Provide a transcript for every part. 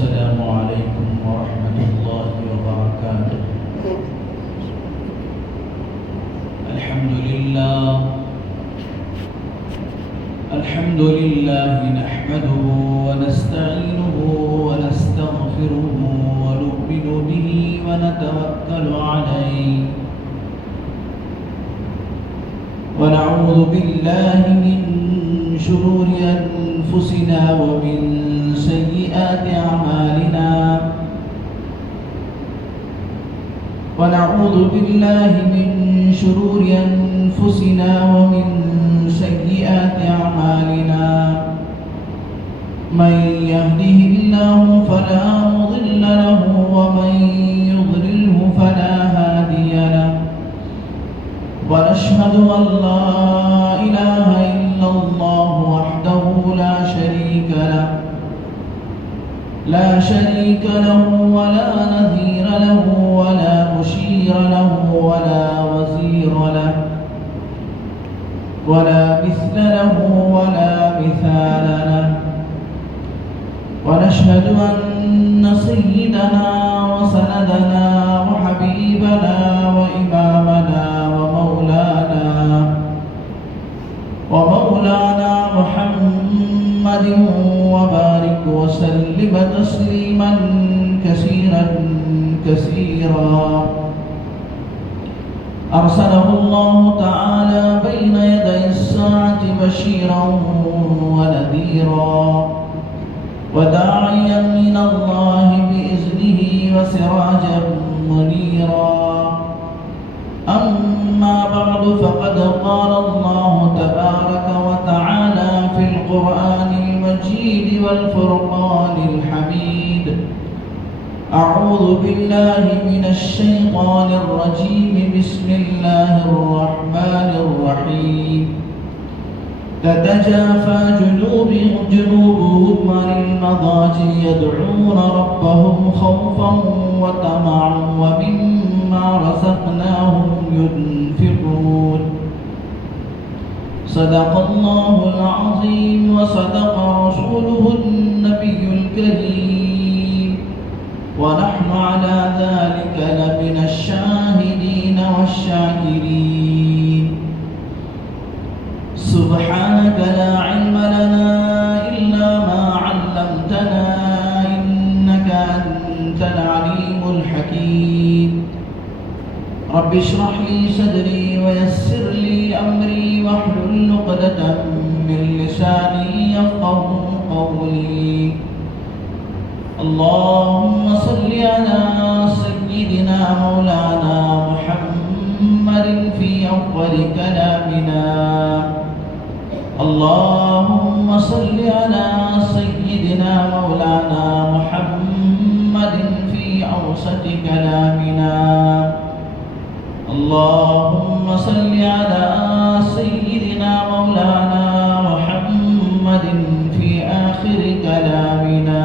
السلام عليكم ورحمة الله وبركاته. الحمد لله نحمده ونستعينه ونستغفره ونؤمن به ونتوكل عليه ونعوذ بالله من شرور أنفسنا ومن سيئات أعمالنا ونعوذ بالله من شرور أنفسنا ومن سيئات أعمالنا من يهده الله فلا مضل له ومن يضلله فلا هادي له ونشهد أن لا إله إلا الله وحده لا شريك له ولا نظير له ولا مشير له ولا وزير له ولا مثل له ولا مثال له ونشهد أن سيدنا وسندنا وحبيبنا وإمامنا ومولانا محمد وبارك وسلم تسليما كثيرا أرسله الله تعالى بين يدي الساعة بشيرا ونذيرا وداعيا من الله بإذنه وسراجا منيرا أما بعد فقد قال الله تبارك وتعالى في القرآن المجيد والفرقان الحميد أعوذ بالله من الشيطان الرجيم بسم الله الرحمن الرحيم تتجافى جنوبهم عن المضاجع يدعون ربهم خوفا وطمعا ومما رزقناهم ينفقون صدق الله العظيم وصدق رسوله النبي الكريم ونحن على ذلك لمن الشاهدين والشاكرين سبحانك لا علم لنا إلا ما علمتنا إنك أنت العليم الحكيم رب اشرح لي صدري ويسر لي أمري واحلل عقدة من لساني يفقه قولي اللهم صل على سيدنا مولانا محمد في أول كلامنا اللهم صل على سيدنا مولانا محمد في أوسط كلامنا اللهم صل على سيدنا مولانا محمد في آخر كلامنا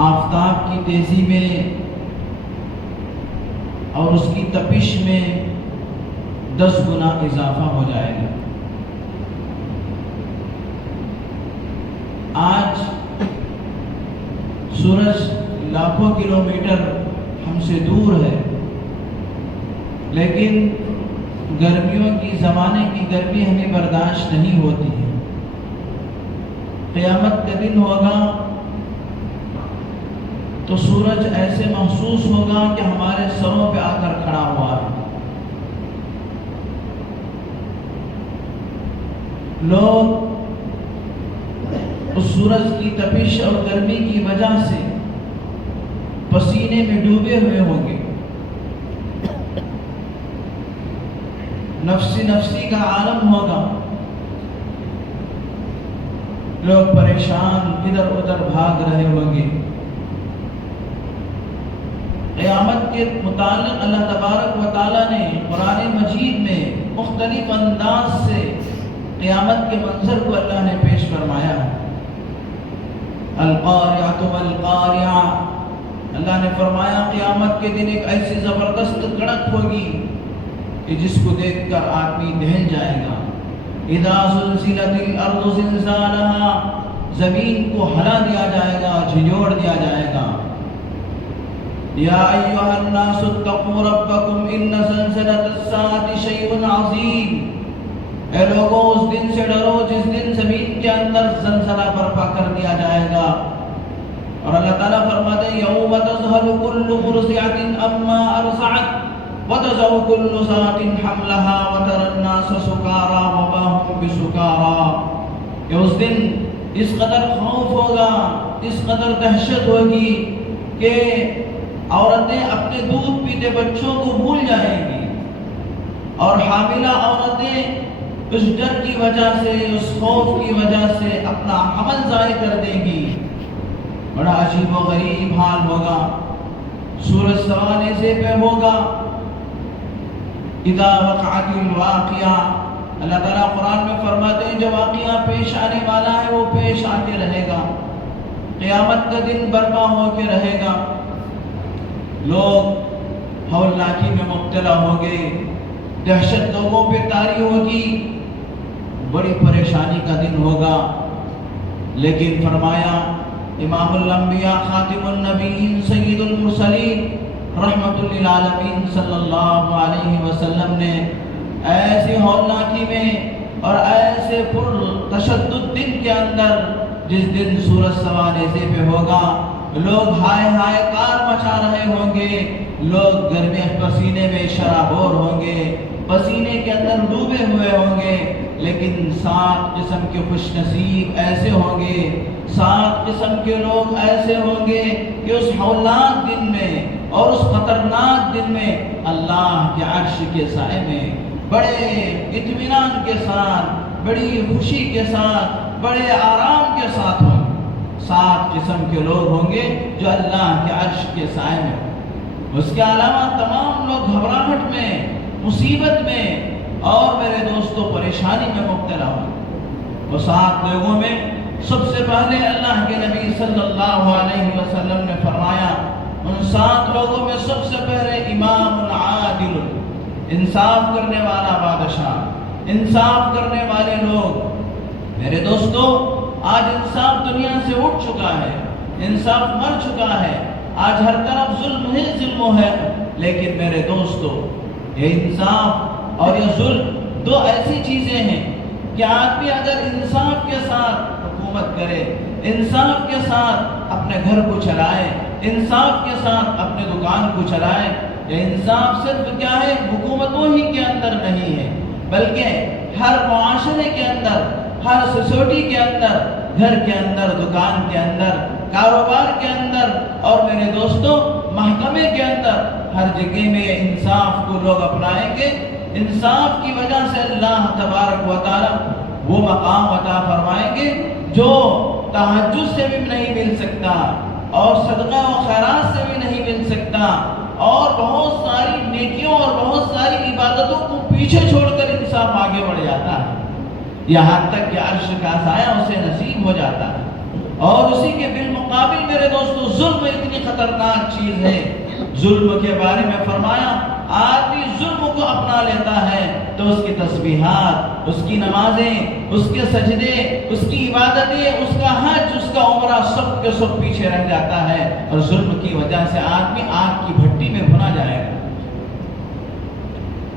آفتاب کی تیزی میں اور اس کی تپش میں 10 گنا اضافہ ہو جائے گا۔ آج سورج لاکھوں کلومیٹر ہم سے دور ہے، لیکن گرمیوں کی زمانے کی گرمی ہمیں برداشت نہیں ہوتی ہے۔ قیامت کا دن ہوگا تو سورج ایسے محسوس ہوگا کہ ہمارے سروں پہ آ کر کھڑا ہوا ہے۔ لوگ اس سورج کی تپش اور گرمی کی وجہ سے پسینے میں ڈوبے ہوئے ہوں گے، نفسی نفسی کا عالم ہوگا، لوگ پریشان ادھر ادھر بھاگ رہے ہوں گے۔ قیامت کے متعلق اللہ تبارک و تعالیٰ نے قرآن مجید میں مختلف انداز سے قیامت کے منظر کو اللہ نے پیش فرمایا ہے۔ القاریۃ مالقاریہ، اللہ نے فرمایا قیامت کے دن ایک ایسی زبردست کڑک ہوگی کہ جس کو دیکھ کر آدمی دہل جائے گا۔ اذا زلزلت الارض زلزالہا، زمین کو ہلا دیا جائے گا، جھنجھوڑ دیا جائے گا۔ یا ایھا الناس اتقوا ربکم ان زلزلۃ الساعۃ شیء عظیم، اے لوگوں اس دن سے ڈرو جس دن زمین کے اندر زلزلہ برپا کر دیا جائے گا۔ اور اللہ تعالیٰ فرماتے ہیں یوم تذہل کل مرضعۃ عما ارضعت وتضع كل ذات حملها وترى الناس سكارى وما هم بسكارى، کہ اس دن اس قدر خوف ہوگا، اس قدر دہشت ہوگی کہ عورتیں اپنے دودھ پیتے بچوں کو بھول جائیں گی، اور حاملہ عورتیں اس ڈر کی وجہ سے، اس خوف کی وجہ سے اپنا حمل ضائع کر دیں گی۔ بڑا عجیب و غریب حال ہوگا۔ سورج سوانے سے پہ ہوگا۔ اذا وقعت الواقعہ، اللہ تعالیٰ قرآن میں فرماتے ہیں جو واقعہ پیش آنے والا ہے وہ پیش آ کے رہے گا، قیامت کا دن برپا ہو کے رہے گا۔ لوگ ہولناکی میں مبتلا ہوں گے، دہشت لوگوں پہ طاری ہوگی، بڑی پریشانی کا دن ہوگا۔ لیکن فرمایا امام الانبیاء خاتم النبیین سید المرسلین رحمت للعالمین صلی اللہ علیہ وسلم نے ایسی ہولناکی میں اور ایسے پر تشدد دن کے اندر، جس دن سورج سوانے سے پہ ہوگا، لوگ ہائے ہائے کار مچا رہے ہوں گے، لوگ گرمی پسینے میں شرابور ہوں گے، پسینے کے اندر ڈوبے ہوئے ہوں گے، لیکن 7 قسم کے خوش نصیب ایسے ہوں گے، 7 قسم کے لوگ ایسے ہوں گے کہ اس ہولناک دن میں اور اس خطرناک دن میں اللہ کے عرش کے سائے میں بڑے اطمینان کے ساتھ، بڑی خوشی کے ساتھ، بڑے آرام کے ساتھ ہوں گے۔ 7 قسم کے لوگ ہوں گے جو اللہ کے عرش کے سائے میں۔ اس کے علاوہ تمام لوگ گھبراہٹ میں، مصیبت میں اور میرے دوستوں پریشانی میں مبتلا ہوں۔ وہ 7 لوگوں میں سب سے پہلے اللہ کے نبی صلی اللہ علیہ وسلم نے فرمایا، ان 7 لوگوں میں سب سے پہلے امام عادل، انصاف کرنے والا بادشاہ، انصاف کرنے والے لوگ۔ میرے دوستو آج انصاف دنیا سے اٹھ چکا ہے، انصاف مر چکا ہے، آج ہر طرف ظلم ہی ظلم ہے۔ لیکن میرے دوستو یہ انصاف اور یہ ظلم 2 ایسی چیزیں ہیں کہ آدمی اگر انصاف کے ساتھ حکومت کرے، انصاف کے ساتھ اپنے گھر کو چلائے، انصاف کے ساتھ اپنے دکان کو چلائے، یہ انصاف صرف کیا ہے حکومتوں ہی کے اندر نہیں ہے، بلکہ ہر معاشرے کے اندر، ہر سوسائٹی کے اندر، گھر کے اندر، دکان کے اندر، کاروبار کے اندر اور میرے دوستوں محکمے کے اندر، ہر جگہ میں انصاف کو لوگ اپنائیں گے۔ انصاف کی وجہ سے اللہ تبارک و تعالی وہ مقام عطا فرمائیں گے جو تہجد سے بھی نہیں مل سکتا، اور صدقہ و خیرات سے بھی نہیں مل سکتا، اور بہت ساری نیکیوں اور بہت ساری عبادتوں کو پیچھے چھوڑ کر انصاف آگے بڑھ جاتا ہے، یہاں تک کہ عرش کا سایہ اسے نصیب ہو جاتا ہے۔ اور اسی کے بالمقابل میرے دوستو ظلم اتنی خطرناک چیز ہے. ظلم کے بارے میں فرمایا آدمی ظلم کو اپنا لیتا ہے تو اس کی تسبیحات، اس کی نمازیں، اس کے سجدے، اس کی عبادتیں، اس کا حج، اس کا عمرہ سب کے سب پیچھے رہ جاتا ہے، اور ظلم کی وجہ سے آدمی آگ کی بھٹی میں بھنا جائے گا.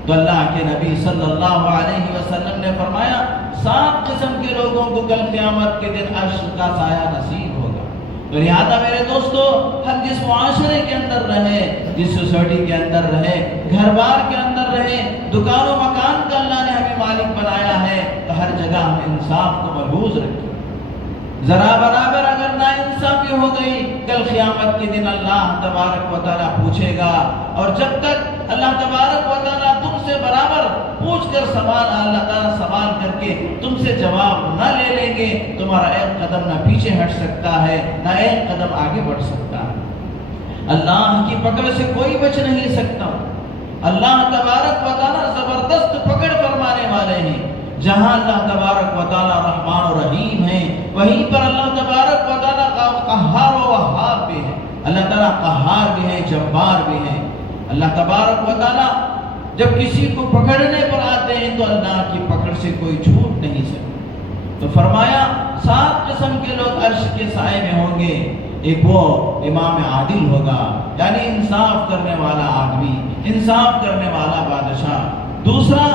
تو اللہ کے نبی صلی اللہ علیہ وسلم نے فرمایا 7 قسم کے لوگوں کو کل قیامت کے دن عرش کا سایہ نصیب ہوگا. تو لہٰذا میرے دوستو ہم جس معاشرے کے اندر رہے، جس سوسائٹی کے اندر رہے، گھر بار کے اندر رہے، دکان و مکان کا اللہ نے ہمیں مالک بنایا ہے، تو ہر جگہ ہم انصاف کو ملحوظ رکھیں. ذرا برابر اگر ناانصافی ہو گئی، کل قیامت کے دن اللہ تبارک و تعالیٰ پوچھے گا، اور جب تک اللہ تبارک و تعالیٰ تم سے برابر پوچھ کر اللہ تعالیٰ سوال کر کے تم سے جواب نہ لے لیں گے، تمہارا ایک قدم نہ پیچھے ہٹ سکتا ہے، نہ ایک قدم آگے بڑھ سکتا ہے. اللہ کی پکڑ سے کوئی بچ نہیں سکتا. اللہ تبارک و تعالیٰ زبردست پکڑ فرمانے والے ہیں. جہاں اللہ تبارک و تعالیٰ رحمان و رحیم ہے، وہیں پر اللہ تبارک و تعالیٰ قہار و وہاب بھی ہے. اللہ تعالیٰ قہار بھی ہے، جبار بھی ہے. اللہ تبارک و تعالیٰ جب کسی کو پکڑنے پر آتے ہیں تو اللہ کی پکڑ سے کوئی چھوٹ نہیں سکتا. تو فرمایا 7 قسم کے لوگ عرش کے سائے میں ہوں گے. ایک وہ امام عادل ہوگا، یعنی انصاف کرنے والا آدمی، انصاف کرنے والا بادشاہ. دوسرا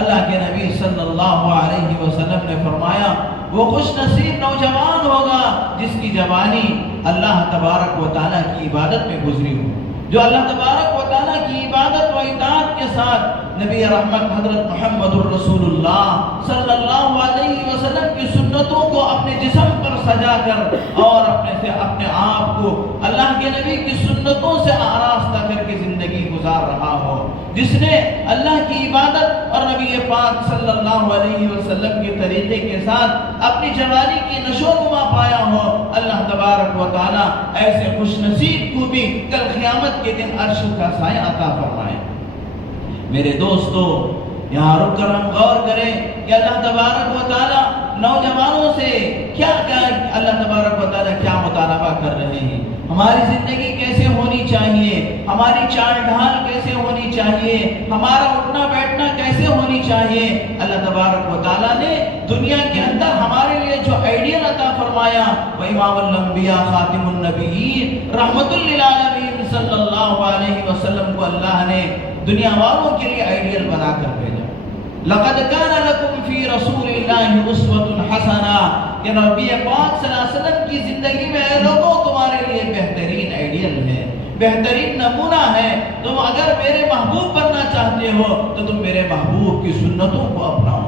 اللہ کے نبی صلی اللہ علیہ وسلم نے فرمایا وہ خوش نصیب نوجوان ہوگا جس کی جوانی اللہ تبارک و تعالیٰ کی عبادت میں گزری ہو، جو اللہ تبارک و تعالیٰ کی عبادت و اطاعت کے ساتھ نبی رحمت حضرت محمد الرسول اللہ صلی اللہ علیہ وسلم کی سنتوں کو اپنے جسم پر سجا کر اور اپنے آپ کو اللہ کے نبی کی سنتوں سے آراستہ کر کے زندگی گزار رہا ہو، جس نے اللہ کی عبادت اور نبی پاک صلی اللہ علیہ وسلم کے طریقے کے ساتھ اپنی جوانی کی نشو و نما پایا ہو. اللہ تبارک و تعالیٰ ایسے خوش نصیب کو بھی کل قیامت کے دن عرش کا سایہ عطا فرمائے. میرے دوستو یہاں رک کر ہم غور کریں کہ اللہ تبارک و تعالیٰ نوجوانوں سے کیا اللہ تبارک و تعالیٰ کیا مطالبہ کر رہے ہیں. ہماری زندگی کیسے ہونی چاہیے، ہماری چال ڈھال کیسے ہونی چاہیے، ہمارا اٹھنا بیٹھنا کیسے ہونی چاہیے. اللہ تبارک و تعالیٰ نے دنیا کے اندر ہمارے لیے جو آئیڈیل عطا فرمایا وہ امام الانبیاء خاتم النبیین رحمت للعالمین صلی اللہ علیہ وسلم کو اللہ نے دنیا والوں کے لیے آئیڈیل بنا کر بھیجا. لقد كان لكم في رسول الله اسوة حسنة کہ نبی پاک صلی اللہ علیہ وسلم کی زندگی میں اے لوگوں تمہارے لیے بہترین آئیڈیل ہے، بہترین نمونہ ہے. تم اگر میرے محبوب بننا چاہتے ہو تو تم میرے محبوب کی سنتوں کو اپناؤ.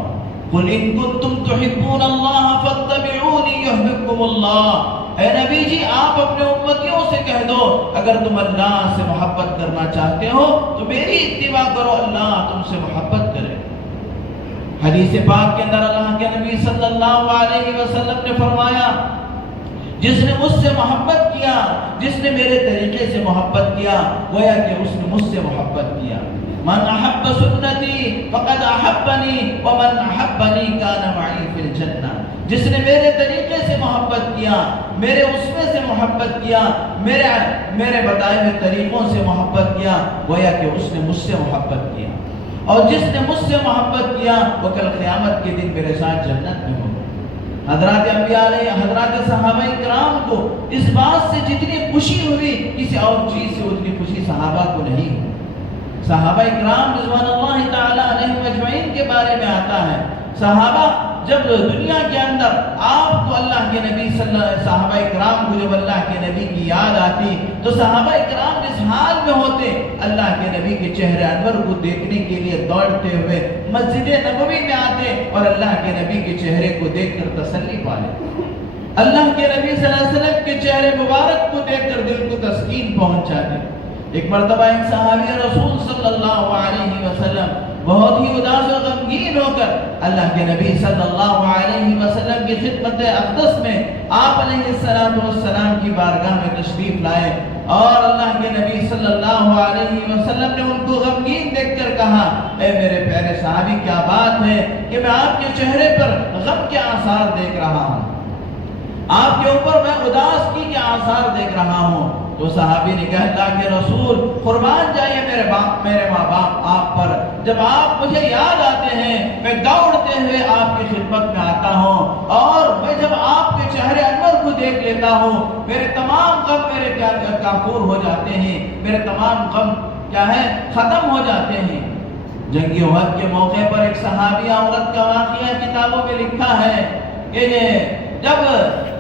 قل ان کنتم تحبون اللہ فاتبعونی یحببکم اللہ. اے نبی جی آپ اپنے امتیوں سے کہہ دو اگر تم اللہ سے محبت کرنا چاہتے ہو تو میری اتباع کرو، اللہ تم سے محبت کرے. حدیث پاک کے اندر اللہ کے نبی صلی اللہ علیہ وسلم نے فرمایا جس نے مجھ سے محبت کیا، جس نے میرے طریقے سے محبت کیا، گویا کہ اس نے مجھ سے محبت کیا. من احب سنتی فقد احبنی ومن احبنی کان معی فی الجنہ. جس نے میرے طریقے سے محبت کیا، میرے اسوے سے محبت کیا، میرے بتائے ہوئے طریقوں سے محبت کیا، گویا کہ اس نے مجھ سے محبت کیا. اور جس نے مجھ سے محبت کیا وہ کل قیامت کے دن میرے ساتھ جنت میں ہوگا. حضرات انبیاء علیہ حضرات صحابہ کرام کو اس بات سے جتنی خوشی ہوئی کسی اور چیز سے اتنی خوشی صحابہ کو نہیں ہوئی. صحابہ کرام رضوان اللہ تعالی علیہم اجمعین کے بارے میں آتا ہے صحابہ جب دنیا کے اندر آپ کو اللہ کے نبی صحابہ کرام کو جب اللہ کے نبی کی یاد آتی تو صحابہ کرام جس حال میں ہوتے اللہ کے نبی کے چہرے انور کو دیکھنے کے لیے دوڑتے ہوئے مسجد نبوی میں آتے اور اللہ کے نبی کے چہرے کو دیکھ کر تسلی پا لیتے. اللہ کے نبی صلی اللہ علیہ وسلم کے چہرے مبارک کو دیکھ کر دل کو تسکین پہنچ جاتی. ایک مرتبہ ایک صحابی رسول صلی اللہ علیہ وسلم بہت ہی اداس و غمگین ہو کر اللہ کے نبی صلی اللہ علیہ وسلم کی خدمت اقدس میں آپ علیہ السلام کی بارگاہ میں تشریف لائے اور اللہ کے نبی صلی اللہ علیہ وسلم نے ان کو غمگین دیکھ کر کہا اے میرے پیارے صحابی کیا بات ہے کہ میں آپ کے چہرے پر غم کے آثار دیکھ رہا ہوں، آپ کے اوپر میں اداسگی کے آثار دیکھ رہا ہوں۔ تو صحابی نے کہا اللہ کے رسول قربان جائیے میرے ماں باپ آپ پر، جب آپ مجھے یاد آتے ہیں میں دوڑتے ہوئے آپ کی خدمت میں آتا ہوں، اور میں جب آپ کے چہرے انور کو دیکھ لیتا ہوں میرے تمام غم میرے کافور ہو جاتے ہیں، میرے تمام غم کیا ہے ختم ہو جاتے ہیں۔ جنگ احد کے موقع پر ایک صحابی عورت کا واقعہ کتابوں میں لکھا ہے کہ جب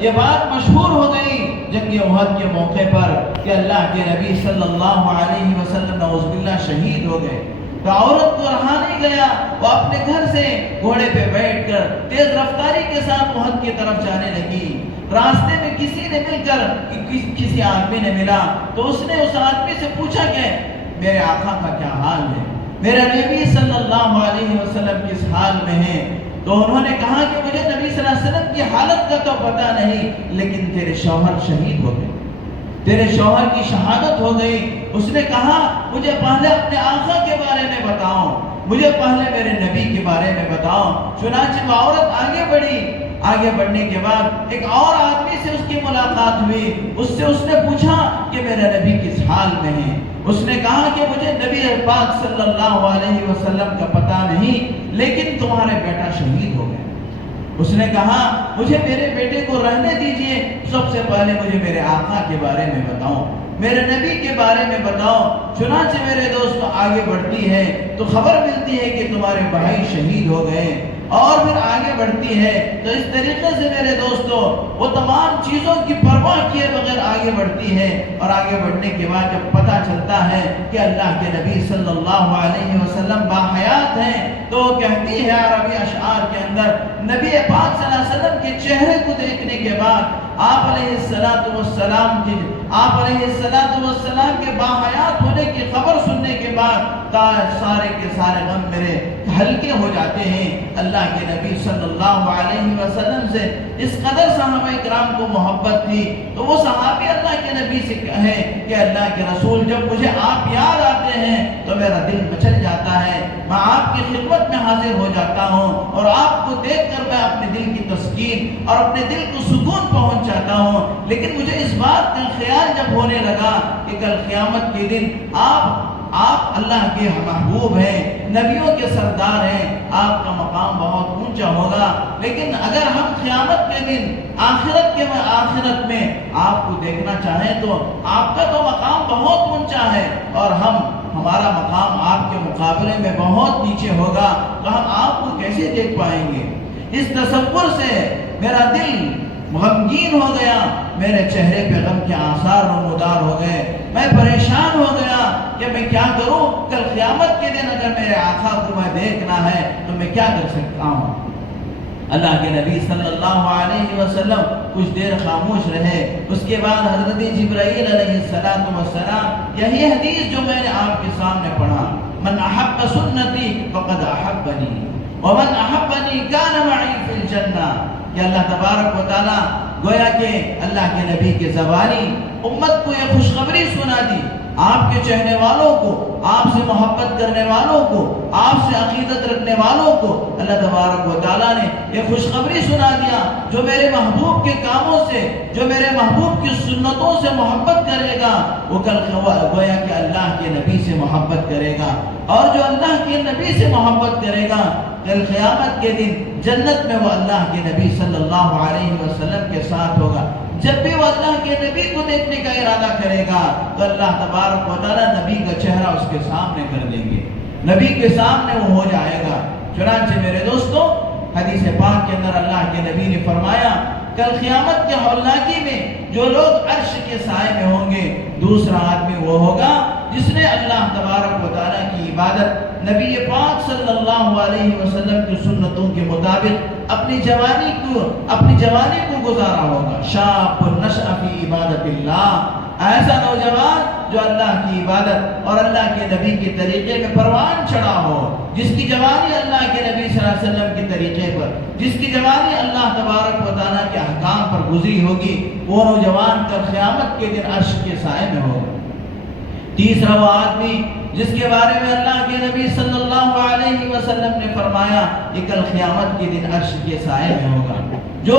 یہ بات مشہور ہو گئی جنگ احد کے موقع پر کہ اللہ کے نبی صلی اللہ علیہ وسلم نعوذ باللہ شہید ہو گئے، تو عورت کو رہا نہیں گیا، وہ اپنے گھر سے گھوڑے پہ بیٹھ کر تیز رفتاری کے ساتھ احد کی طرف جانے لگی۔ راستے میں کسی نے مل کر کسی آدمی نے ملا تو اس نے اس آدمی سے پوچھا کہ میرے آقا کا کیا حال ہے، میرے نبی صلی اللہ علیہ وسلم کس حال میں ہیں؟ تو انہوں نے کہا کہ مجھے نبی صلی اللہ علیہ وسلم کی حالت کا تو پتہ نہیں، لیکن تیرے شوہر شہید ہو گئے، تیرے شوہر کی شہادت ہو گئی۔ اس نے کہا مجھے پہلے اپنے آقا کے بارے میں بتاؤ، مجھے پہلے میرے نبی کے بارے میں بتاؤ۔ چنانچہ وہ عورت آگے بڑھی، آگے بڑھنے کے بعد ایک اور آدمی سے اس کی ملاقات ہوئی، اس نے پوچھا کہ میرے نبی کس حال میں ہیں؟ اس نے کہا کہ مجھے نبی پاک صلی اللہ علیہ وسلم کا پتہ نہیں، لیکن تمہارے بیٹا شہید ہو گئے۔ اس نے کہا مجھے میرے بیٹے کو رہنے دیجئے، سب سے پہلے مجھے میرے آقا کے بارے میں بتاؤ، میرے نبی کے بارے میں بتاؤ۔ چنانچہ میرے دوست آگے بڑھتی ہے تو خبر ملتی ہے کہ تمہارے بھائی شہید ہو گئے، اور پھر آگے بڑھتی ہے تو اس طریقے سے میرے دوستو وہ تمام چیزوں کی پرواہ کیے بغیر آگے بڑھتی ہے، اور آگے بڑھنے کے بعد جب پتہ چلتا ہے کہ اللہ کے نبی صلی اللہ علیہ وسلم باحیات ہیں تو وہ کہتی ہے عربی اشعار کے اندر، نبی پاک صلی اللہ علیہ وسلم کے چہرے کو دیکھنے کے بعد آپ علیہ السلام کے باحیات ہونے کی خبر سننے کے بعد سارے کے سارے غم میرے ہلکے ہو جاتے ہیں۔ اللہ کے نبی صلی اللہ علیہ وسلم سے اس قدر صحابہ کرام کو محبت تھی تو وہ صحابی اللہ کے نبی سے کہے کہ اللہ کے رسول جب مجھے آپ یاد آتے ہیں تو میرا دل مچل جاتا ہے، میں آپ کی خدمت میں حاضر ہو جاتا ہوں، اور آپ کو دیکھ کر میں اپنے دل کی تسکین اور اپنے دل کو سکون پہنچ جاتا ہوں۔ لیکن مجھے اس بات کا خیال جب ہونے لگا کہ کل قیامت کے دن آپ اللہ کے محبوب ہیں، نبیوں کے سردار ہیں، آپ کا مقام بہت اونچا ہوگا، لیکن اگر ہم قیامت کے دن آخرت میں آپ کو دیکھنا چاہیں تو آپ کا تو مقام بہت اونچا ہے، اور ہمارا مقام آپ کے مقابلے میں بہت نیچے ہوگا، تو ہم آپ کو کیسے دیکھ پائیں گے؟ اس تصور سے میرا دل غمگین ہو گیا، میرے چہرے پہ غم کے آثار نمودار ہو گئے، میں پریشان ہو گیا کہ میں کیا کروں، کل قیامت کے دن اگر میرے آقا کو میں دیکھنا ہے تو میں کیا کر سکتا ہوں۔ اللہ کے نبی صلی اللہ علیہ وسلم کچھ دیر خاموش رہے، اس کے بعد حضرت جبرائیل علیہ السلام یہی حدیث جو میں نے آپ کے سامنے پڑھا، من احب سنتی فقد احبنی ومن احبنی کان معی فی الجنہ، کہ اللہ تبارک و تعالیٰ گویا کہ اللہ کے نبی کے زبانی امت کو یہ خوشخبری سنا دی، آپ کے چہنے والوں کو، آپ سے محبت کرنے والوں کو، آپ سے عقیدت رکھنے والوں کو اللہ تبارک و تعالیٰ نے یہ خوشخبری سنا دیا، جو میرے محبوب کے کاموں سے، جو میرے محبوب کی سنتوں سے محبت کرے گا وہ کل گویا کہ اللہ کے نبی سے محبت کرے گا، اور جو اللہ کے نبی سے محبت کرے گا کل قیامت کے دن جنت میں وہ اللہ کے نبی صلی اللہ علیہ وسلم کے ساتھ ہوگا۔ جب بھی وہ اللہ کے نبی کو دیکھنے کا ارادہ کرے گا تو اللہ تبارک و تعالیٰ نبی کا چہرہ اس کے سامنے کر دیں گے، نبی کے سامنے وہ ہو جائے گا۔ چنانچہ میرے دوستو حدیث پاک کے اندر اللہ کے نبی نے فرمایا کل قیامت کے ہولناکی میں جو لوگ عرش کے سائے میں ہوں گے، دوسرا آدمی وہ ہوگا جس نے اللہ تبارک و تعالیٰ کی عبادت نبی پاک صلی اللہ علیہ وسلم کی سنتوں کے مطابق اپنی جوانی کو گزارا ہوگا۔ شاب نشأ فی عبادت اللہ، ایسا نوجوان جو اللہ کی عبادت اور اللہ کے نبی کے طریقے میں پروان چڑھا ہو، جس کی جوانی اللہ کے نبی صلی اللہ علیہ وسلم کے طریقے پر، جس کی جوانی اللہ تبارک و تعالیٰ کے احکام پر گزری ہوگی، وہ نوجوان کل قیامت کے دن عرش کے سائے میں ہوگا۔ تیسرا وہ آدمی جس کے بارے میں اللہ کے نبی صلی اللہ علیہ وسلم نے فرمایا کہ کل قیامت کے دن عرش کے سائے میں ہوگا، جو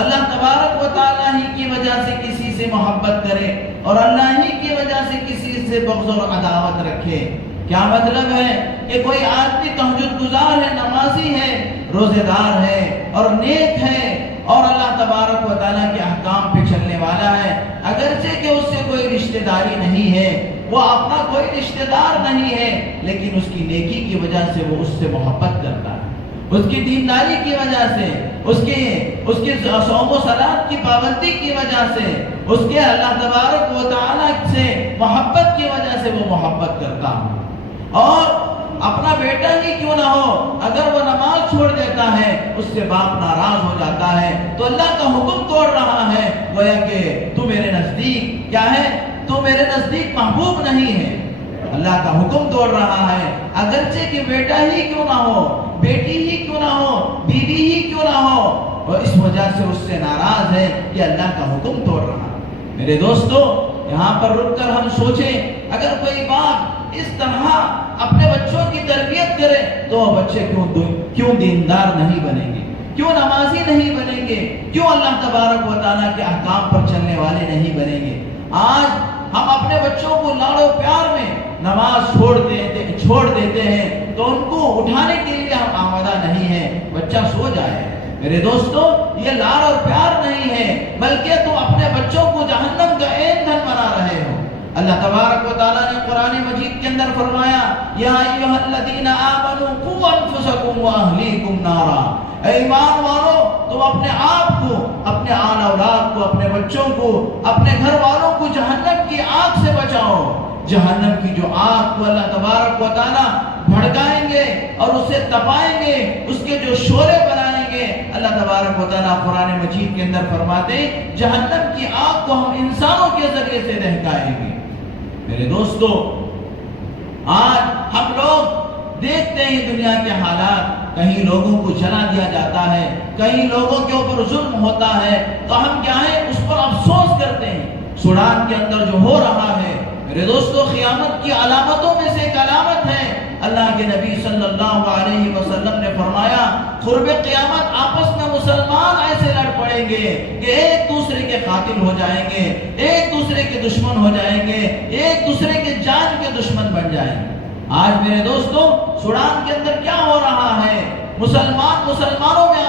اللہ تبارک و تعالیٰ ہی کی وجہ وجہ سے کسی سے محبت کرے اور اللہ ہی کی وجہ سے کسی سے بغض اور عداوت رکھے۔ کیا مطلب ہے کہ کوئی آدمی تہجد گزار ہے، نمازی ہے، روزے دار ہے اور نیک ہے اور اللہ تبارک و تعالیٰ کے احکام پہ چلنے والا ہے، اگرچہ کہ اس سے کوئی رشتہ داری نہیں ہے، وہ اپنا کوئی رشتہ دار نہیں ہے، لیکن اس کی نیکی کی وجہ سے وہ اس سے محبت کرتا ہے، اس کی دینداری کی وجہ سے، اس کی صوم و صلات کی پابندی کی وجہ سے، اس کے اللہ تبارک و تعالیٰ سے محبت کی وجہ سے وہ محبت کرتا ہے۔ اور اپنا بیٹا ہی کیوں نہ ہو، اگر وہ نماز چھوڑ دیتا ہے اس سے باپ ناراض ہو جاتا ہے، تو اللہ کا حکم توڑ رہا ہے، گویا کہ تو میرے نزدیک کیا ہے، تو میرے نزدیک محبوب نہیں ہے۔ اللہ کا حکم توڑ رہا ہے، اگرچہ کہ بیٹا ہی کیوں نہ ہو، بیٹی ہی کیوں نہ ہو، بیوی ہی کیوں نہ ہو، اور اس وجہ سے اس سے ناراض ہے، یہ اللہ کا حکم توڑ رہا ہے۔ میرے دوستو، یہاں پر رک کر ہم سوچیں، اگر کوئی باپ اس طرح اپنے بچوں کی تربیت کرے تو وہ بچے کیوں دیندار نہیں بنیں گے، کیوں نمازی نہیں بنیں گے، کیوں اللہ تبارک و تعالیٰ کے احکام پر چلنے والے نہیں بنیں گے۔ آج ہم اپنے بچوں کو لاڑ و پیار میں نماز چھوڑ دیتے ہیں تو ان کو اٹھانے کے لیے ہم آمادہ نہیں ہیں، بچہ سو جائے۔ میرے دوستو، یہ لاڑ اور پیار نہیں ہے، بلکہ تم اپنے بچوں کو جہنم کا ایندھن بنا رہے ہو۔ اللہ تبارک و تعالیٰ نے قرآن مجید کے اندر فرمایا، یا ایھا الذین آمنوا قوا انفسکم واہلیکم نارا، اے ایمان والو، تم اپنے آپ کو، اپنے آل اولاد کو، اپنے بچوں کو، اپنے گھر والوں کو جہنم کی آگ سے بچاؤ۔ جہنم کی جو آگ کو اللہ تبارک و تعالیٰ بھڑکائیں گے اور اسے تپائیں گے، اس کے جو شعلے بنائیں گے، اللہ تبارک و تعالیٰ قرآن مجید کے اندر فرماتے ہیں جہنم کی آگ کو ہم انسانوں کے ذریعے سے دہکائیں گے۔ میرے دوستو، آج ہم لوگ دیکھتے ہیں دنیا کے حالات، کہیں لوگوں کو جلا دیا جاتا ہے، کہیں لوگوں کے اوپر ظلم ہوتا ہے، تو ہم کیا ہے، اس پر افسوس کرتے ہیں۔ سوڈان کے اندر جو ہو رہا ہے، میرے دوستو، قیامت کی علامتوں میں سے ایک علامت ہے۔ اللہ کے نبی صلی اللہ علیہ وسلم نے فرمایا، قرب قیامت آپس میں مسلمان ایسے لڑ پڑیں گے کہ ایک دوسرے کے قاتل ہو جائیں گے، ایک دوسرے کے دشمن ہو جائیں گے، ایک دوسرے کے جان کے دشمن بن جائیں گے۔ آج میرے دوستو، سوڈان کے اندر کیا ہو رہا ہے؟ مسلمانوں میں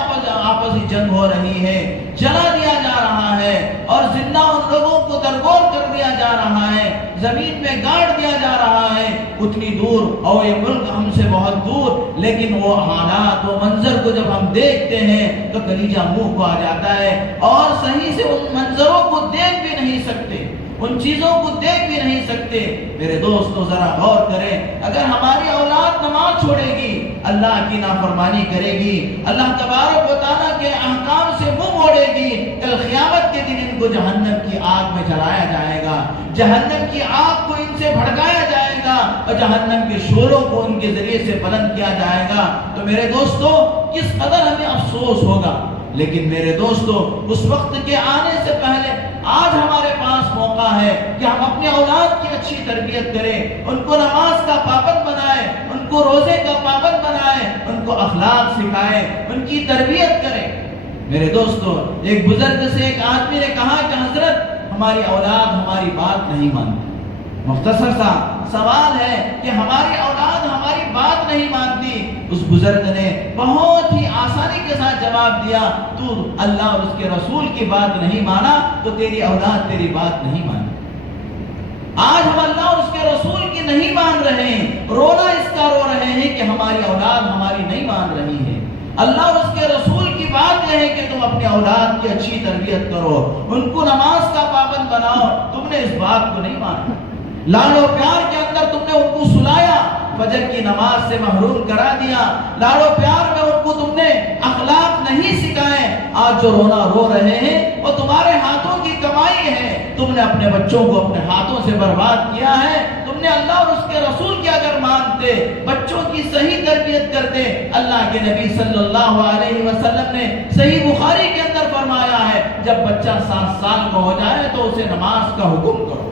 آپسی جنگ ہو رہی ہے، جلا دیا جا رہا ہے اور زندہ ان لوگوں کو درگور کر دیا جا رہا ہے، زمین میں گاڑ دیا جا رہا ہے، اتنی دور، اور یہ ملک ہم سے بہت دور، لیکن وہ حالات، وہ منظر کو جب ہم دیکھتے ہیں تو کلیجہ منہ کو آ جاتا ہے اور صحیح سے ان منظروں کو دیکھ بھی نہیں سکتے، ان چیزوں کو دیکھ بھی نہیں سکتے۔ میرے دوستو، ذرا غور کریں، اگر ہماری اولاد نماز چھوڑے گی، اللہ کی نافرمانی کرے گی، اللہ تبارک و تعالیٰ کے احکام سے منہ موڑے گی، کل قیامت کے دن ان کو جہنم کی آگ میں جلایا جائے گا، جہنم کی آگ کو ان سے بھڑکایا جائے گا اور جہنم کے شعلوں کو ان کے ذریعے سے بلند کیا جائے گا۔ تو میرے دوستو، کس قدر ہمیں افسوس ہوگا۔ لیکن میرے دوستو، اس وقت کے آنے سے پہلے آج ہمارے پاس موقع ہے کہ ہم اپنے اولاد کی اچھی تربیت کریں، ان کو نماز کا پابند بنائیں، ان کو روزے کا پابند بنائیں، ان کو اخلاق سکھائیں، ان کی تربیت کریں۔ میرے دوستو، ایک بزرگ سے ایک آدمی نے کہا کہ حضرت، ہماری اولاد ہماری بات نہیں مانتی۔ مختصر سا سوال ہے کہ ہماری اولاد ہماری بات نہیں مانتی۔ اس بزرگ نے بہت ہی آسانی کے ساتھ جواب دیا، تو اللہ اور اس کے رسول کی بات نہیں مانا تو تیری اولاد تیری بات نہیں مانی۔ آج ہم اللہ اور اس کے رسول کی نہیں مان رہے ہیں، رونا اس کا رو رہے ہیں کہ ہماری اولاد ہماری نہیں مان رہی ہے۔ اللہ اور اس کے رسول کی بات یہ ہے کہ تم اپنے اولاد کی اچھی تربیت کرو، ان کو نماز کا پابند بناؤ۔ تم نے اس بات کو نہیں مانا، لاڑ و پیار کے اندر تم نے ان کو سلایا، فجر کی نماز سے محروم کرا دیا، لاڑ و پیار میں ان کو تم نے اخلاق نہیں سکھائے۔ آج جو رونا رو رہے ہیں وہ تمہارے ہاتھوں کی کمائی ہے، تم نے اپنے بچوں کو اپنے ہاتھوں سے برباد کیا ہے۔ تم نے اللہ اور اس کے رسول کی اگر مانتے، بچوں کی صحیح تربیت کرتے، اللہ کے نبی صلی اللہ علیہ وسلم نے صحیح بخاری کے اندر فرمایا ہے، جب بچہ 7 سال کا ہو جائے تو اسے نماز کا حکم کرو۔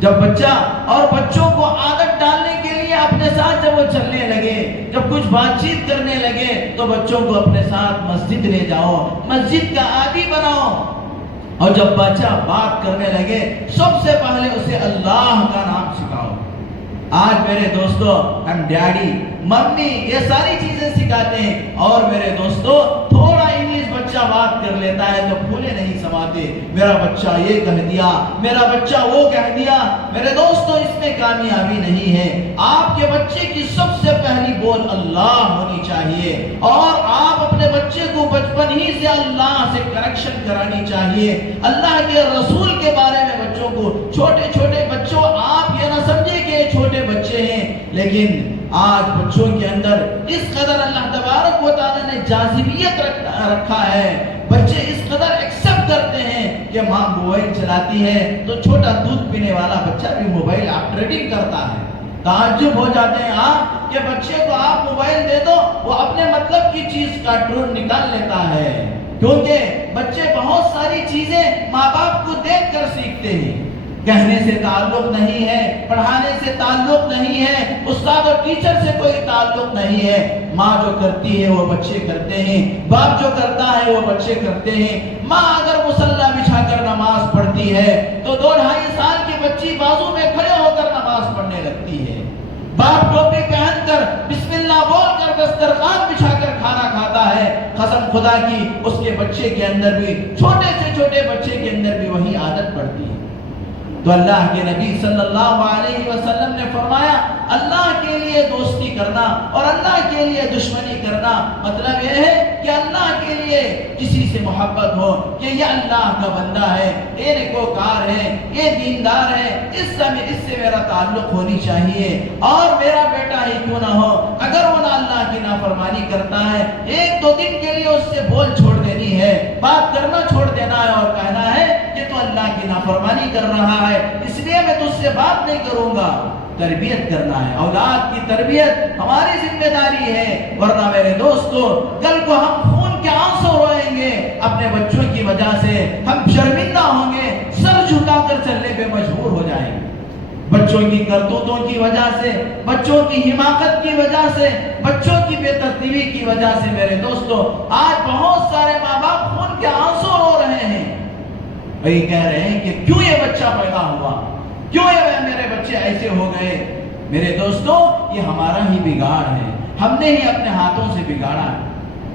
جب بچہ اور بچوں کو عادت ڈالنے کے لیے اپنے ساتھ جب وہ چلنے لگے، جب کچھ بات چیت کرنے لگے، تو بچوں کو اپنے ساتھ مسجد لے جاؤ، مسجد کا عادی بناؤ۔ اور جب بچہ بات کرنے لگے سب سے پہلے اسے اللہ کا نام سکھاؤ۔ آج میرے دوستو ہم ڈیڈی ممی یہ ساری چیزیں سکھاتے ہیں، اور میرے دوستو تھوڑا انگلش بچہ بات کر لیتا ہے تو پھولے نہیں سماتے، میرا بچہ یہ کہہ دیا، میرا بچہ وہ کہہ دیا۔ میرے دوستو اس میں کامیابی نہیں ہے۔ آپ کے بچے کی سب سے پہلی بول اللہ ہونی چاہیے، اور آپ اپنے بچے کو بچپن ہی سے اللہ سے کنیکشن کرانی چاہیے۔ اللہ کے رسول کے بارے میں بچوں کو، چھوٹے چھوٹے بچوں، آپ یہ نہ سمجھے کہ یہ چھوٹے بچے ہیں، لیکن آج بچوں کے اندر اس قدر اللہ تبارک و تعالی نے جاذبیت رکھا ہے، بچے اس قدر ایکسپٹ کرتے ہیں کہ ماں موبائل چلاتی ہے تو چھوٹا دودھ پینے والا بچہ بھی موبائل آپریٹنگ کرتا ہے۔ تعجب ہو جاتے ہیں آپ کہ بچے کو آپ موبائل دے دو وہ اپنے مطلب کی چیز کا ڈرون نکال لیتا ہے، کیونکہ بچے بہت ساری چیزیں ماں باپ کو دیکھ کر سیکھتے ہیں۔ کہنے سے تعلق نہیں ہے، پڑھانے سے تعلق نہیں ہے، استاد اور ٹیچر سے کوئی تعلق نہیں ہے۔ ماں جو کرتی ہے وہ بچے کرتے ہیں، باپ جو کرتا ہے وہ بچے کرتے ہیں۔ ماں اگر مصلی بچھا کر نماز پڑھتی ہے تو 2-2.5 سال کی بچی بازو میں کھڑے ہو کر نماز پڑھنے لگتی ہے۔ باپ ٹوپی پہن کر بسم اللہ بول کر دسترخوان بچھا کر کھانا کھاتا ہے۔ قسم خدا کی اس کے بچے کے اندر بھی، چھوٹے سے چھوٹے بچے کے اندر بھی وہی عادت پڑتی ہے۔ تو اللہ کے نبی صلی اللہ علیہ وسلم نے فرمایا اللہ کے لیے دوستی کرنا اور اللہ کے لیے دشمنی کرنا مطلب یہ ہے کہ اللہ کے لیے کسی سے محبت ہو کہ یہ اللہ کا بندہ ہے، یہ نیکوکار ہے، یہ دیندار ہے، اس سے میرا تعلق ہونی چاہیے، اور میرا بیٹا ہی کیوں نہ ہو اگر وہ نہ اللہ کی نافرمانی کرتا ہے 1-2 دن کے لیے اس سے بول چھوڑ دینی ہے، بات کرنا چھوڑ دینا ہے اور کہنا ہے کہ تو اللہ کی نافرمانی کر رہا ہے اس لیے میں تجھ سے بات نہیں کروں گا۔ تربیت کرنا ہے، اولاد کی تربیت ہماری ذمہ داری ہے، ورنہ میرے دوستو کل کو ہم خون کے آنسو روئیں گے اپنے بچوں کی وجہ سے، ہم شرمندہ ہوں گے، سر جھکا کر چلنے پہ مجبور ہو جائیں گے، بچوں کی کرتوتوں کی وجہ سے، بچوں کی حماقت کی وجہ سے، بچوں کی بے ترتیبی کی وجہ سے۔ میرے دوستو آج بہت سارے ماں باپ خون کے آنسو رو رہے ہیں، وہی کہہ رہے ہیں کہ کیوں یہ بچہ پیدا ہوا، کیوں یہ میرے بچے ایسے ہو گئے۔ میرے دوستو یہ ہمارا ہی بگاڑ ہے، ہم نے ہی اپنے ہاتھوں سے بگاڑا ہے۔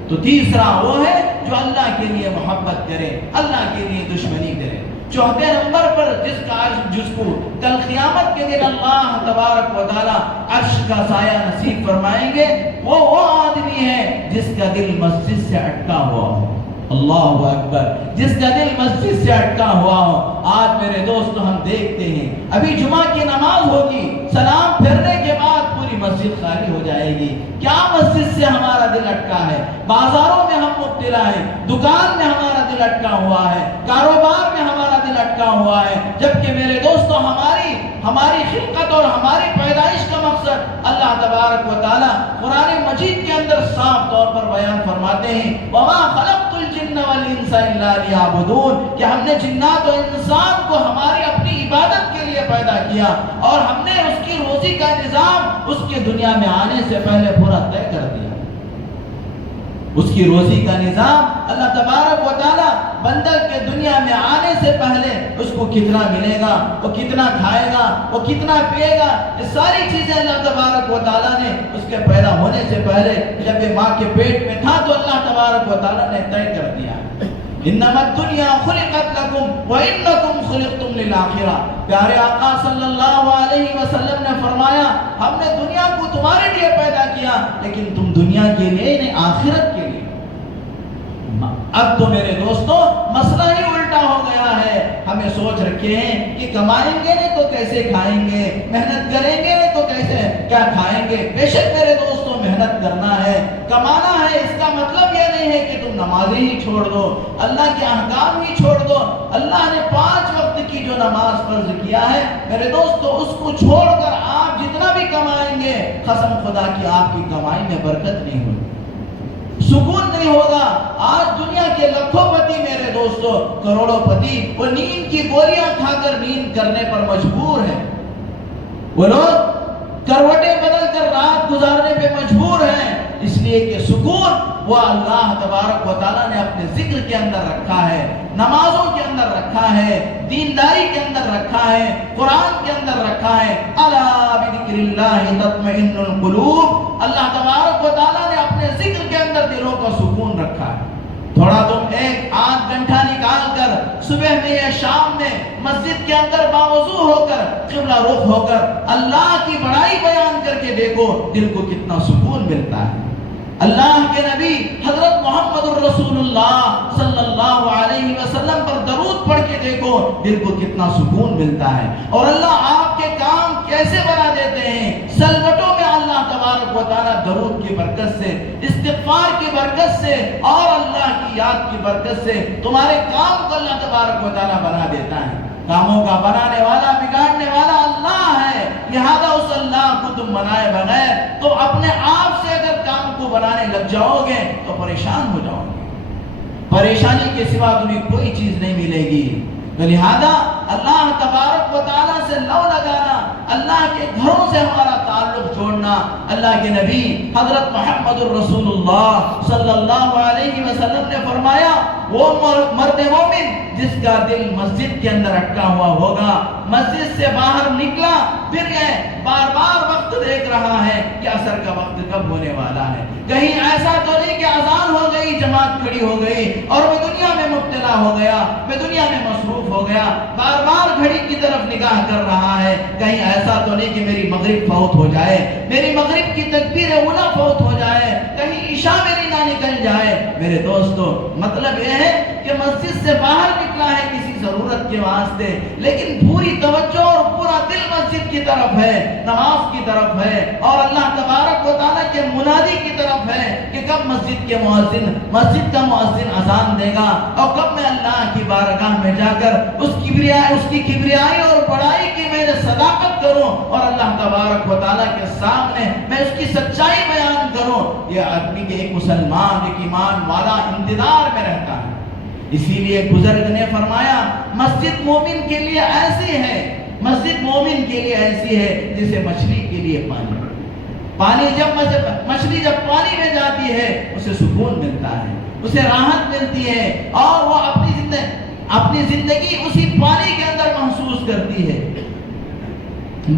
تو تیسرا وہ ہے جو اللہ کے لیے محبت کرے، اللہ کے لیے دشمنی کرے۔ چوتھے نمبر پر جس کو کل قیامت کے دن اللہ تبارک و تعالی عرش کا سایہ نصیب فرمائیں گے، وہ آدمی ہے جس کا دل مسجد سے اٹکا ہوا ہو۔ اللہ اکبر، جس کا دل مسجد سے اٹکا ہوا ہو۔ آج میرے دوست ہم دیکھتے ہیں ابھی جمعہ کی نماز ہوگی، سلام پھرنے کے بعد پوری مسجد خالی ہو جائے گی، کیا مسجد سے ہمارا دل اٹکا ہے؟ بازاروں میں ہم مبتلا ہیں، دکان میں ہمارا دل اٹکا ہوا ہے، کاروبار میں ہمارا دل اٹکا ہوا ہے، جبکہ میرے دوستو ہماری خلقت اور ہماری پیدائش کا مقصد اللہ تبارک و تعالی قرآن مجید کے اندر صاف طور پر بیان فرماتے ہیں، وَمَا خَلَقْتُ الْجِنَّ وَالْإِنسَ إِلَّا لِيَعْبُدُونَ، کہ ہم نے جنات اور انسان کو ہماری اپنی عبادت کے لیے پیدا کیا، اور ہم نے اس کی روزی کا نظام اس کے دنیا میں آنے سے پہلے پورا طے کر دیا۔ اس کی روزی کا نظام اللہ تبارک و تعالی بندہ کے دنیا میں آنے سے پہلے اس کو کتنا ملے گا، وہ کتنا کھائے گا، وہ کتنا پیے گا، یہ ساری چیزیں اللہ تبارک و تعالی نے اس کے پیدا ہونے سے پہلے جب یہ ماں کے پیٹ میں تھا تو اللہ تبارک و تعالی نے طے کر دیا۔ انما الدنیا خلقت لکم وانکم خلقتم للآخرہ۔ پیارے آقا صلی اللہ علیہ وسلم نے فرمایا ہم نے دنیا کو تمہارے لیے پیدا کیا لیکن تم دنیا کے لیے نہیں، آخرت کے لیے۔ اب تو میرے دوستو مسئلہ ہی الٹا ہو گیا ہے، ہمیں سوچ رکھے ہیں کہ کمائیں گے نہیں تو کیسے کھائیں گے، محنت کریں گے نہیں تو کیسے کیا کھائیں گے۔ بے شک میرے دوستو محنت کرنا ہے، کمانا ہے، اس کا مطلب یہ نہیں ہے کہ تم نمازیں ہی چھوڑ دو، اللہ کے احکام ہی چھوڑ دو۔ اللہ نے 5 وقت کی جو نماز فرض کیا ہے میرے دوستو اس کو چھوڑ کر آپ جتنا بھی کمائیں گے قسم خدا کی آپ کی کمائی میں برکت نہیں ہوگی، سکون نہیں ہوگا۔ آج دنیا کے لکھوں پتی میرے دوستو، کروڑوں پتی وہ نیند کی گولیاں کھا کر نیند کرنے پر مجبور ہیں، وہ لوگ کروٹیں بدل کر رات گزارنے پہ مجبور ہیں، اس لیے کہ سکون وہ اللہ تبارک و تعالیٰ نے اپنے ذکر کے اندر رکھا ہے، نمازوں کے اندر رکھا ہے۔ رکھا ہے، دینداری کے اندر رکھا ہے، قرآن کے اندر رکھا ہے۔ الا بذکر اللہ تطمئن القلوب، اللہ تبارک و تعالیٰ نے اپنے ذکر کے اندر دلوں کا سکون رکھا ہے۔ تھوڑا تم ایک آدھ گھنٹہ نکال کر صبح میں یا شام میں مسجد کے اندر باوضو ہو کر قبلہ رخ ہو کر اللہ کی بڑائی بیان کر کے دیکھو، دل کو کتنا سکون ملتا ہے۔ اللہ کے نبی حضرت محمد الرسول اللہ صلی اللہ علیہ وسلم پر درود پڑھ کے دیکھو، دل کو کتنا سکون ملتا ہے۔ اور اللہ آپ کے کام کیسے بنا دیتے ہیں، سلوٹوں میں اللہ تبارک و تعالیٰ درود کی برکت سے، استغفار کی برکت سے اور اللہ کی یاد کی برکت سے تمہارے کام کو اللہ تبارک و تعالیٰ بنا دیتا ہے۔ کاموں کا بنانے والا، بگاڑنے والا اللہ ہے، لہذا اس اللہ کو تم بنائے بغیر تو اپنے آپ سے اگر کام کو بنانے لگ جاؤ گے تو پریشان ہو جاؤ گے، پریشانی کے سوا تمہیں کوئی چیز نہیں ملے گی۔ لہذا اللہ تبارک و تعالیٰ سے لو لگانا، اللہ کے گھروں سے ہمارا تعلق جوڑنا، اللہ کے نبی حضرت محمد الرسول اللہ صلی اللہ علیہ وسلم نے فرمایا وہ مرد مومن جس کا دل مسجد کے اندر اٹکا ہوا ہوگا، مسجد سے باہر نکلا پھر بار بار وقت دیکھ رہا ہے کہ عصر کا وقت کب ہونے والا ہے، کہیں ایسا تو نہیں کہ اذان ہو گئی، جماعت کھڑی ہو گئی اور میں دنیا میں مبتلا ہو گیا، میں دنیا میں مصروف ہو گیا، بار بار گھڑی کی طرف نگاہ کر رہا ہے، کہیں ایسا تو نہیں کہ میری مغرب فوت ہو جائے، میری مغرب کی تکبیر اولیٰ فوت ہو جائے، کہیں عشاء میری نہ نکل جائے۔ میرے دوستو، مطلب یہ ہے کہ مسجد سے باہر نکلا ہے کسی ضرورت کے واسطے، لیکن پوری توجہ اور پورا دل مسجد کی طرف ہے، نماز کی طرف ہے اور اللہ تبارک و تعالیٰ کے منادی کی طرف ہے کہ کب مسجد کا مؤذن اذان دے گا اور کب میں اللہ کی بارگاہ میں جا کر اس کی کبریائی اور بڑائی کی میں صداقت کروں اور اللہ تبارک و تعالیٰ کے سامنے میں اس کی سچائی بیان کروں۔ یہ آدمی کے ایک مسلمان، ایک ایمان والا انتظار میں رہتا ہے۔ اسی لیے بزرگ نے فرمایا مسجد مومن کے لیے ایسی ہے، مسجد مومن کے لیے ایسی ہے جسے مچھلی کے لیے پانی جب مچھلی جب پانی میں جاتی ہے اسے سکون ملتا ہے، اسے راحت ملتی ہے اور وہ اپنی زندگی اسی پانی کے اندر محسوس کرتی ہے۔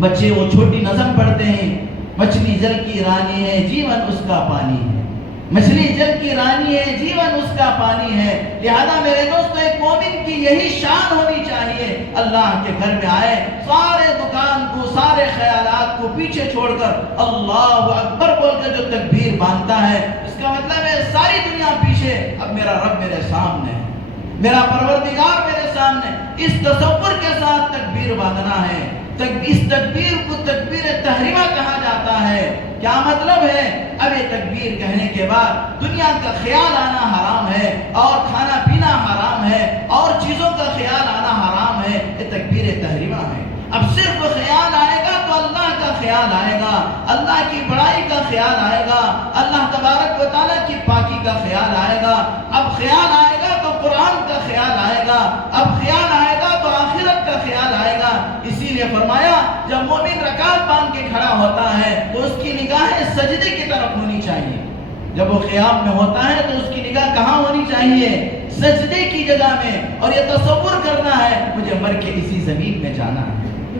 بچے وہ چھوٹی نظم پڑھتے ہیں، مچھلی جل کی رانی ہے جیون اس کا پانی ہے، مچھلی جل کی رانی ہے جیون اس کا پانی ہے۔ لہذا میرے دوستو، ایک مومن کی یہی شان ہونی چاہیے، اللہ کے گھر میں آئے سارے دکان کو، سارے خیالات کو پیچھے چھوڑ کر اللہ اکبر بول کر جو تکبیر باندھتا ہے، اس کا مطلب ہے ساری دنیا پیچھے، اب میرا رب میرے سامنے ہے، میرا پروردگار میرے سامنے، اس تصور کے ساتھ تکبیر باندھنا ہے۔ اس تکبیر کو تکبیر تحریمہ کہا جاتا ہے۔ کیا مطلب ہے؟ اب یہ تکبیر کہنے کے بعد دنیا کا خیال آنا حرام ہے اور کھانا پینا حرام ہے اور چیزوں کا خیال آنا حرام ہے، یہ تکبیر تحریمہ ہے۔ اب صرف خیال آئے گا تو اللہ کا خیال آئے گا، اللہ کی بڑائی کا خیال آئے گا، اللہ تبارک و تعالیٰ کی پاکی کا خیال آئے گا۔ اب خیال آئے گا تو قرآن کا خیال آئے گا، اب خیال آئے گا تو آخرت کا خیال آئے گا۔ اسی لیے فرمایا جب مومن رکعت باندھ کے کھڑا ہوتا ہے تو اس کی نگاہیں سجدے کی طرف ہونی چاہیے، جب وہ قیام میں ہوتا ہے تو اس کی نگاہ کہاں ہونی چاہیے؟ سجدے کی جگہ میں، اور یہ تصور کرنا ہے مجھے مر کے اسی زمین میں جانا ہے۔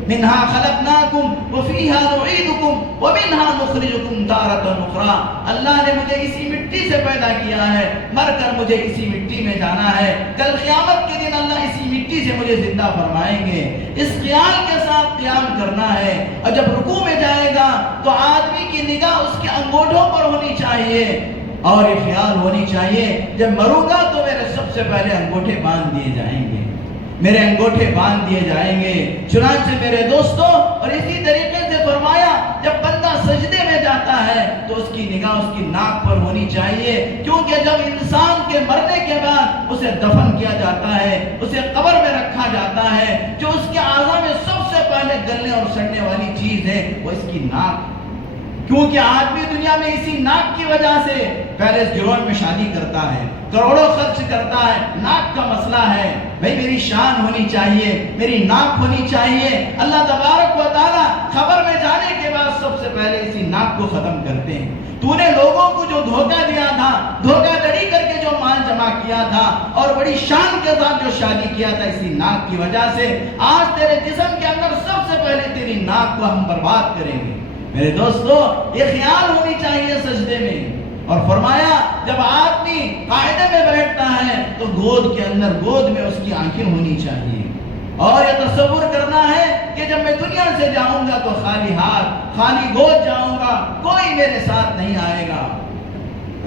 منہا خلقناکم وفیہا نعیدکم ومنہا نخرجکم تارۃ اخری، اللہ نے مجھے اسی مٹی سے پیدا کیا ہے، مر کر مجھے اسی مٹی میں جانا ہے، کل قیامت کے دن اللہ اسی مٹی سے مجھے زندہ فرمائیں گے۔ اس خیال کے ساتھ قیام کرنا ہے، اور جب رکوع میں جائے گا تو آدمی کی نگاہ اس کے انگوٹھوں پر ہونی چاہیے اور یہ خیال ہونی چاہیے جب مروں گا تو میرے سب سے پہلے انگوٹھے باندھ دیے جائیں گے، میرے انگوٹھے باندھ دیے جائیں گے۔ چنانچہ میرے دوستو، اور اسی طریقے سے فرمایا جب بندہ سجدے میں جاتا ہے تو اس کی نگاہ اس کی ناک پر ہونی چاہیے، کیونکہ جب انسان کے مرنے کے بعد اسے دفن کیا جاتا ہے، اسے قبر میں رکھا جاتا ہے، جو اس کے اعضاء میں سب سے پہلے گلنے اور سڑنے والی چیز ہے وہ اس کی ناک، کیونکہ آدمی دنیا میں اسی ناک کی وجہ سے پیلس گراؤنڈ میں شادی کرتا ہے، کروڑوں خرچ کرتا ہے، ناک کا مسئلہ ہے۔ بھئی میری شان ہونی چاہیے، میری ناک ہونی چاہیے۔ اللہ تبارک و تعالیٰ خبر میں جانے کے بعد سب سے پہلے اسی ناک کو ختم کرتے ہیں۔ تو تو نے لوگوں کو جو دھوکہ دیا تھا، دھوکہ دڑی کر کے جو مال جمع کیا تھا اور بڑی شان کے ساتھ جو شادی کیا تھا، اسی ناک کی وجہ سے آج تیرے جسم کے اندر سب سے پہلے تیری ناک کو ہم برباد کریں گے۔ میرے دوستو، یہ خیال ہونی چاہیے سجدے میں۔ اور فرمایا جب آدمی قاعدے میں بیٹھتا ہے تو گود کے اندر، گود میں اس کی آنکھیں ہونی چاہیے، اور یہ تصور کرنا ہے کہ جب میں دنیا سے جاؤں گا تو خالی ہاتھ، خالی گود جاؤں گا، کوئی میرے ساتھ نہیں آئے گا۔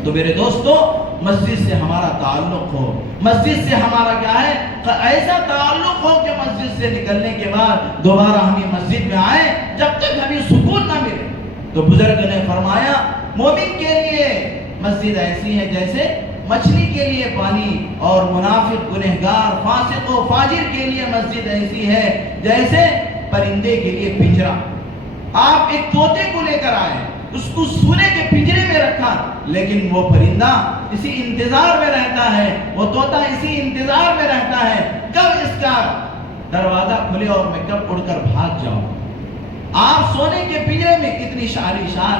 تو میرے دوستو، مسجد سے ہمارا تعلق ہو، مسجد سے ہمارا کیا ہے، ایسا تعلق ہو کہ مسجد سے نکلنے کے بعد دوبارہ ہم مسجد میں آئیں جب تک ہمیں سکون نہ ملے۔ تو بزرگ نے فرمایا مومن کے لیے مسجد ایسی ہے جیسے مچھلی کے لیے پانی، اور منافق، گنہگار، فاسق و فاجر کے لیے مسجد ایسی ہے جیسے پرندے کے لیے پنجرا۔ آپ ایک طوطے کو لے کر آئے، اس کو سونے کے پنجرے میں رکھا، لیکن وہ پرندہ اسی انتظار میں رہتا ہے، وہ طوطا اسی انتظار میں رہتا ہے کب اس کا دروازہ کھلے اور میں کب اڑ کر بھاگ جاؤں۔ آپ سونے کے پنجرے میں اتنی شان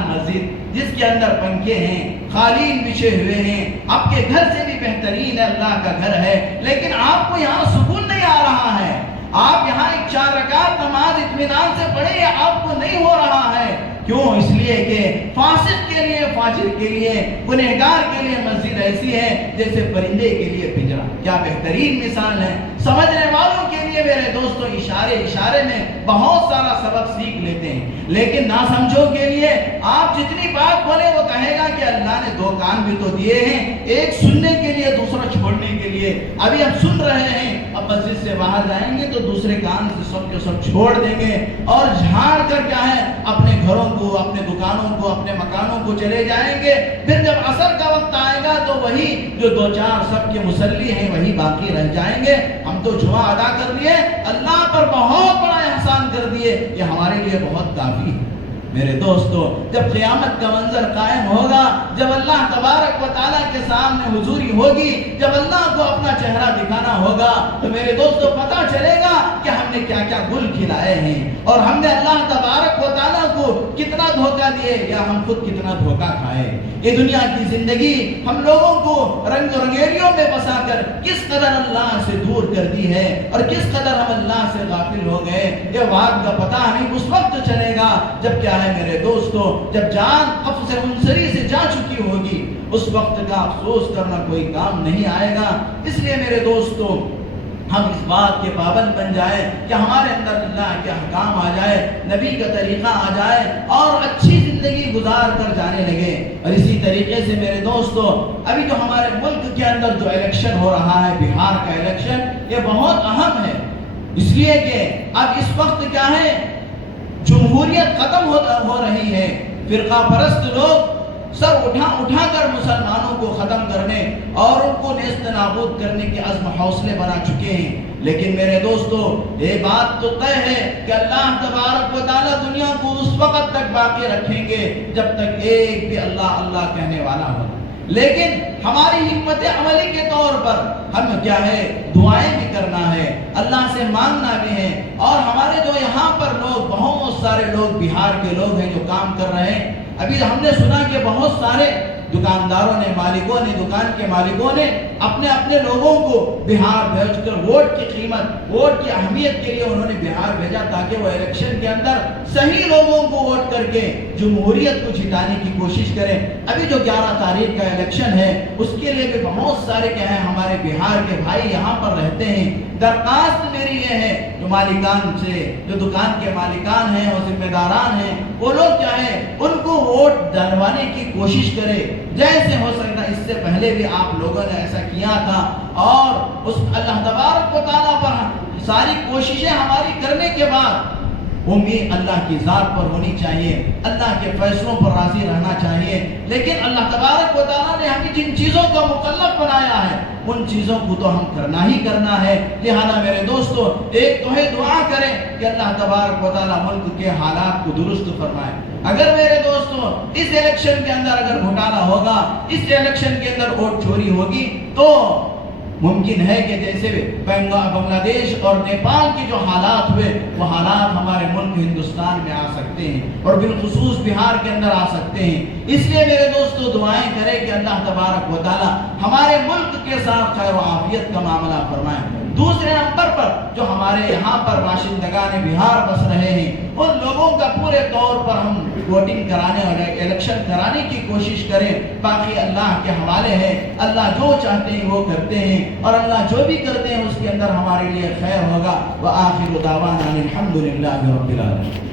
مسجد جس کے اندر پنکھے ہیں، قالین بچھے ہوئے ہیں، آپ کے گھر سے بھی بہترین ہے، اللہ کا گھر ہے، لیکن آپ کو یہاں سکون نہیں آ رہا ہے۔ آپ یہاں ایک 4 رکعت نماز اطمینان سے پڑھے، آپ کو نہیں ہو رہا ہے۔ کیوں؟ اس لیے کہ فاسق کے لیے، فاجر کے لیے، گنہگار کے لیے مسجد ایسی ہے جیسے پرندے کے لیے پنجرا۔ کیا بہترین مثال ہے۔ سمجھنے والوں کے لیے میرے دوستوں اشارے میں بہت سارا سبق سیکھ لیتے ہیں، لیکن نہ سمجھو کے لیے آپ جتنی بات بولے وہ کہے گا کہ اللہ نے 2 کان بھی تو دیے ہیں، ایک سننے کے لیے، دوسرا چھوڑنے کے لیے۔ ابھی ہم سن رہے ہیں، اب مسجد سے باہر جائیں گے تو دوسرے کان سے سب کے سب چھوڑ دیں گے اور جھاڑ کر کیا ہے اپنے گھروں کو، اپنے دکانوں کو، اپنے مکانوں کو چلے جائیں گے۔ پھر جب عصر کا وقت آئے گا تو وہی جو 2-4 سب کے مصلی ہیں وہی باقی رہ جائیں گے۔ ہم تو جمعہ ادا کر لیے، اللہ پر بہت بڑا احسان کر دیے، یہ ہمارے لیے بہت کافی ہے۔ میرے دوستو، جب قیامت کا منظر قائم ہوگا، جب اللہ تبارک و تعالیٰ کے سامنے حضوری ہوگی، جب اللہ کو اپنا چہرہ دکھانا ہوگا، تو میرے دوستو پتہ چلے گا کہ ہم نے کیا کیا گل کھلائے ہیں، اور ہم نے اللہ تبارک و تعالیٰ کو کتنا دھوکہ دیے یا ہم خود کتنا دھوکہ کھائے۔ یہ دنیا کی زندگی ہم لوگوں کو رنگ رنگیریوں میں بسا کر کس قدر اللہ سے دور کر دی ہے، اور کس قدر ہم اللہ سے غافل ہو گئے، یہ بات کا پتہ ہمیں اس وقت چلے گا جب کیا ہے میرے دوستو، جب جان افس منصری سے جا چکی ہوگی، اس وقت کا افسوس کرنا کوئی کام نہیں آئے گا۔ اس لیے میرے دوستو، ہم اس بات کے پابند بن جائیں کہ ہمارے اندر اللہ کے احکام آ جائے، نبی کا طریقہ آ جائے اور اچھی زندگی گزار کر جانے لگے۔ اور اسی طریقے سے میرے دوستو، ابھی جو ہمارے ملک کے اندر جو الیکشن ہو رہا ہے، بہار کا الیکشن، یہ بہت اہم ہے، اس لیے کہ اب اس وقت کیا ہے، جمہوریت ختم ہو رہی ہے، فرقہ پرست لوگ سر اٹھا کر مسلمانوں کو ختم کرنے اور ان کو نیست نابود کرنے کے عزم حوصلے بنا چکے ہیں۔ لیکن میرے دوستو، یہ بات تو طے ہے کہ اللہ تبارک و تعالیٰ دنیا کو اس وقت تک باقی رکھیں گے جب تک ایک بھی اللہ اللہ کہنے والا ہو۔ لیکن ہماری حکمت عملی کے طور پر ہم کیا ہے، دعائیں بھی کرنا ہے، اللہ سے مانگنا بھی ہے۔ اور ہمارے جو یہاں پر لوگ، بہت سارے لوگ بہار کے لوگ ہیں جو کام کر رہے ہیں۔ ابھی ہم نے سنا کہ بہت سارے دکانداروں نے، مالکوں نے، دکان کے مالکوں نے اپنے لوگوں کو بہار بھیج کر ووٹ کی قیمت، ووٹ کی اہمیت کے لیے انہوں نے بہار بھیجا تاکہ وہ الیکشن کے اندر صحیح لوگوں کو ووٹ کر کے جمہوریت کو جتانے کی کوشش کریں۔ ابھی جو 11 تاریخ کا الیکشن ہے، اس کے لیے بھی بہت سارے کیا ہیں ہمارے بہار کے بھائی یہاں پر رہتے ہیں۔ درخواست میری یہ ہے جو مالکان سے، جو دکان کے مالکان ہیں اور ذمہ داران ہیں، وہ لوگ کیا ہے ان کو ووٹ ڈلوانے کی کوشش کرے، جیسے ہو سکتا ہے۔ اس سے پہلے بھی آپ لوگوں نے ایسا کیا تھا، اور اس اللہ تبارک و تعالیٰ پر ساری کوششیں ہماری کرنے کے بعد امید اللہ کی ذات پر ہونی چاہیے، اللہ کے فیصلوں پر راضی رہنا چاہیے۔ لیکن اللہ تبارک و تعالیٰ نے ہمیں جن چیزوں کا مکلف بنایا ہے، ان چیزوں کو تو ہم کرنا ہی کرنا ہے۔ لہذا میرے دوستو، ایک تو ہے دعا کریں کہ اللہ تبارک و تعالیٰ ملک کے حالات کو درست فرمائے۔ اگر میرے دوستو اس الیکشن کے اندر اگر گھوٹالا ہوگا، اس الیکشن کے اندر ووٹ چوری ہوگی، تو ممکن ہے کہ جیسے بنگلہ دیش اور نیپال کے جو حالات ہوئے وہ حالات ہمارے ملک ہندوستان میں آ سکتے ہیں اور بالخصوص بہار کے اندر آ سکتے ہیں. اس لیے میرے دوستو دعائیں کریں کہ اللہ تبارک و تعالی ہمارے ملک کے ساتھ خیر و عافیت کا معاملہ فرمائے. دوسرے نمبر پر جو ہمارے یہاں پر باشندگان بہار بس رہے ہیں ان لوگوں کا پورے طور پر ہم ووٹنگ کرانے اور الیکشن کرانے کی کوشش کریں. باقی اللہ کے حوالے ہے. اللہ جو چاہتے ہیں وہ کرتے ہیں اور اللہ جو بھی کرتے ہیں اس کے اندر ہمارے لیے خیر ہوگا. وآخر دعوانا الحمدللہ رب العالمین.